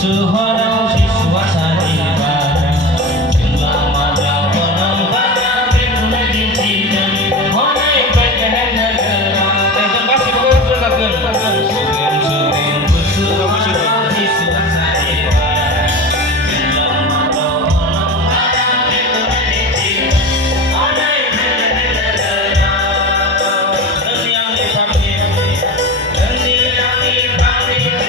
Suara siswa sariba jumlah mata penempatan Republik Indonesia mulai bagian negara terima kasih bukan surin suara siswa sariba jumlah mata penempatan Republik Indonesia mulai bagian negara dunia ini pamit dunia ini pamit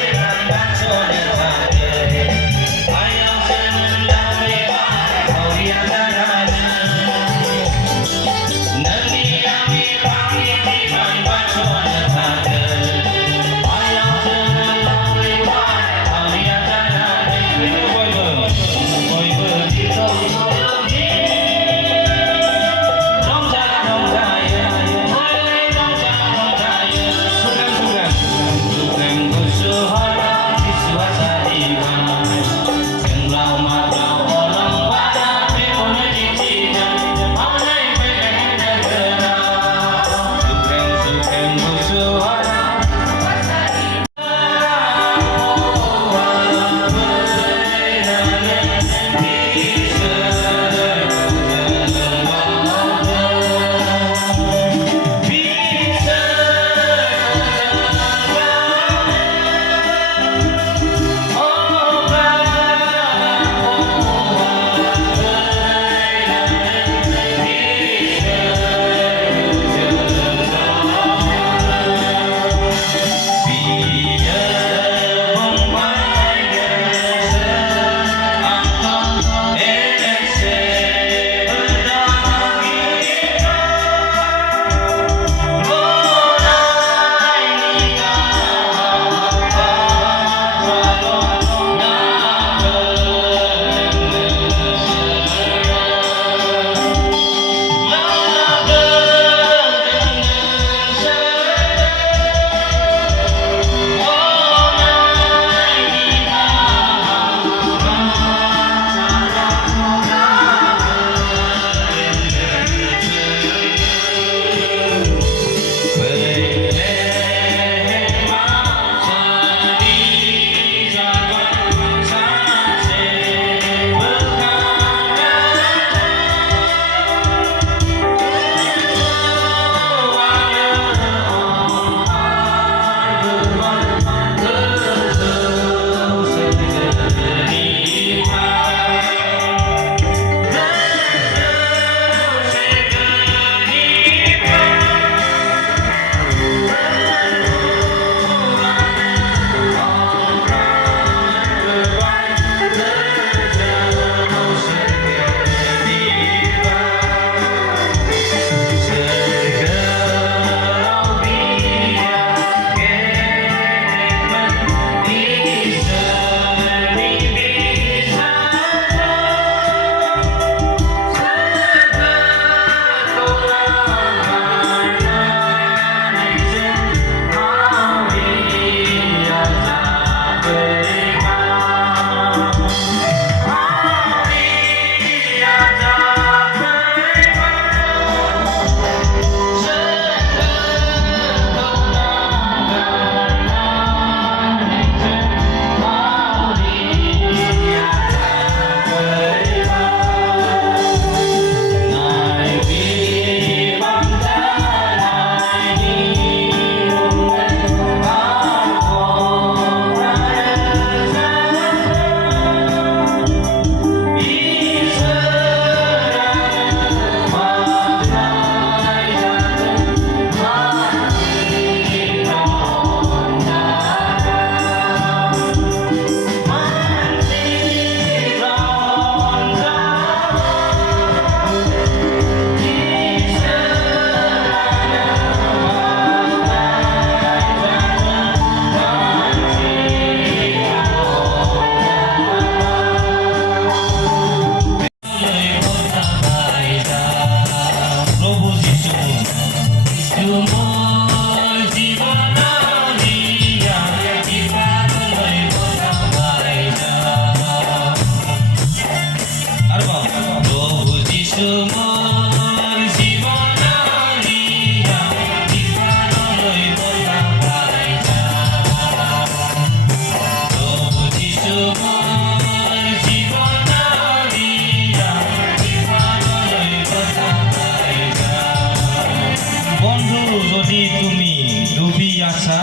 आसा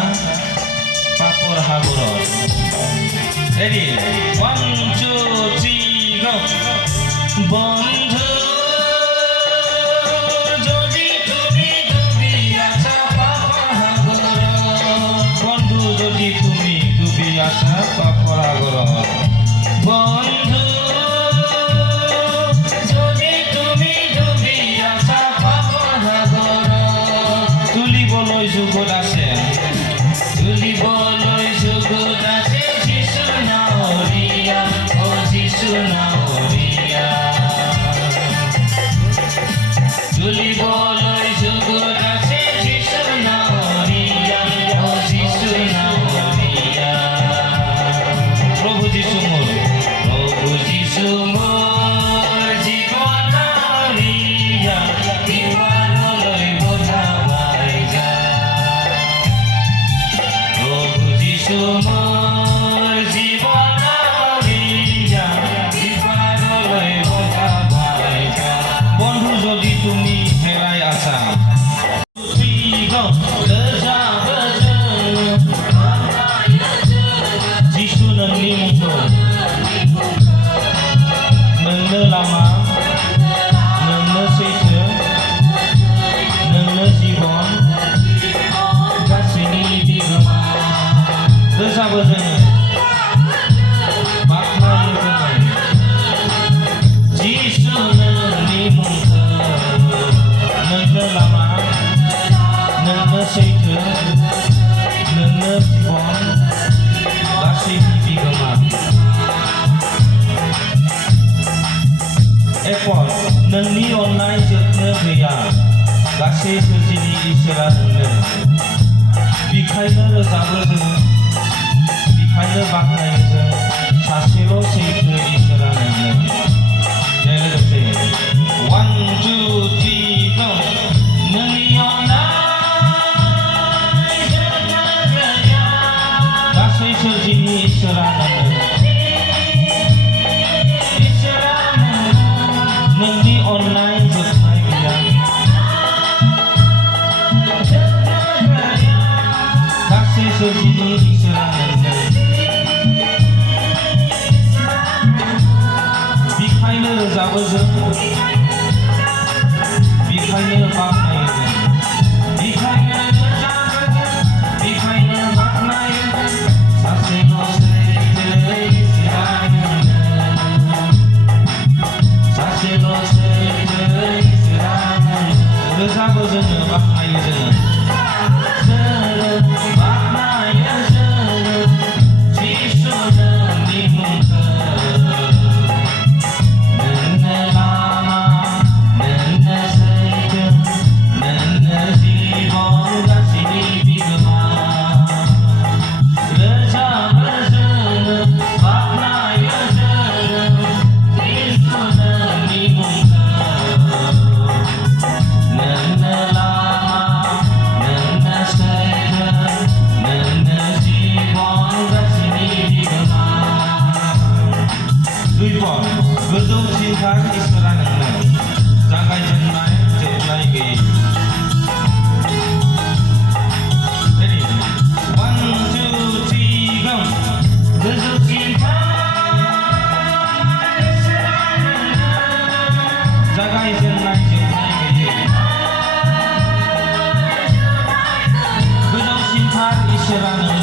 पापर हागर ready 1 2 3 गो बंधु যদি তুমি ডুবি আছা পাপর হাগর বন্ধু যদি তুমি ডুবি আছা পাপর হাগর বন্ধু যদি তুমি ডুবি আছা পাপর হাগর তুলিবলৈ যুগত আছে তুলিবলৈ যুগত আছে যিশু নাৱৰীয়া ও যিশু নাৱৰীয়া তুলিবলৈ যুগত আছে যিশু নাৱৰীয়া ও যিশু নাৱৰীয়া প্ৰভু যিশু মোৰ জীৱন নাৱৰীয়া ইমানলৈ বধাবাই যায় প্ৰভু যিশু মোৰ জীৱন নাৱৰীয়া ইমানলৈ বধাবাই যায় বন্ধু যদি তুমি হেৰাই আছা যিশু नोंनि मुंखौ नोंनो लामा नोंनो सैथो नोंनो जिबन गासैनि बिगोमा रोजाबो जोङो बाख्नायो जोङो जिसु नोंनि मुंखौ नोंनो लामा नोंनो सैथो नोंनो जिबन गासैनि बिगोमा एफर नोंनि अननाय जोबनो गैया गासै सोरजिनि इसोरा नोंनो बिखायनो रोजाबो जोङो बिखायनो बाख्नायो जों सासेल' सैथो इसोरा नोंनो लोगोसे 1 2 3 गो नोंनि अननाय जोबनो गैया गासै सोरजिनि इसोरा नोंनो नोंनि अननाय जोबनाय गैया गासै सोरजिनि इसोरा नोंनो बिखायनो रोजाबो जों बिखायनो बाख्नायो जों बिखायनो रोजाबो जों बिखायनो बाख्नायो सासेल' सैथो इसोरा नोंनो सासेल' सैथो इसोरा रोजाबो जोङो बाख्नायो जोङो बाख्नायो जोङो जिसु नोंनि मुंखौ नोंनो लामा नोंनो सैथो नोंनो जिबन गासैनि बिगोमा रोजाबो जोङो बाख्नायो जोङो जिसु नोंनि मुंखौ नोंनो लामा नोंनो सैथो नोंनो जिबन गासैनि बिगोमा दुइफोर गोजौसिनथार इसोरा नोंनो जागायजेननाय जोबनाय गैयै रेडी 1 2 3 गो गोजौसिनथार इसोरा नोंनो जागायजेननाय जोबनाय गैयै गोजौसिनथार इसोरा नोंनो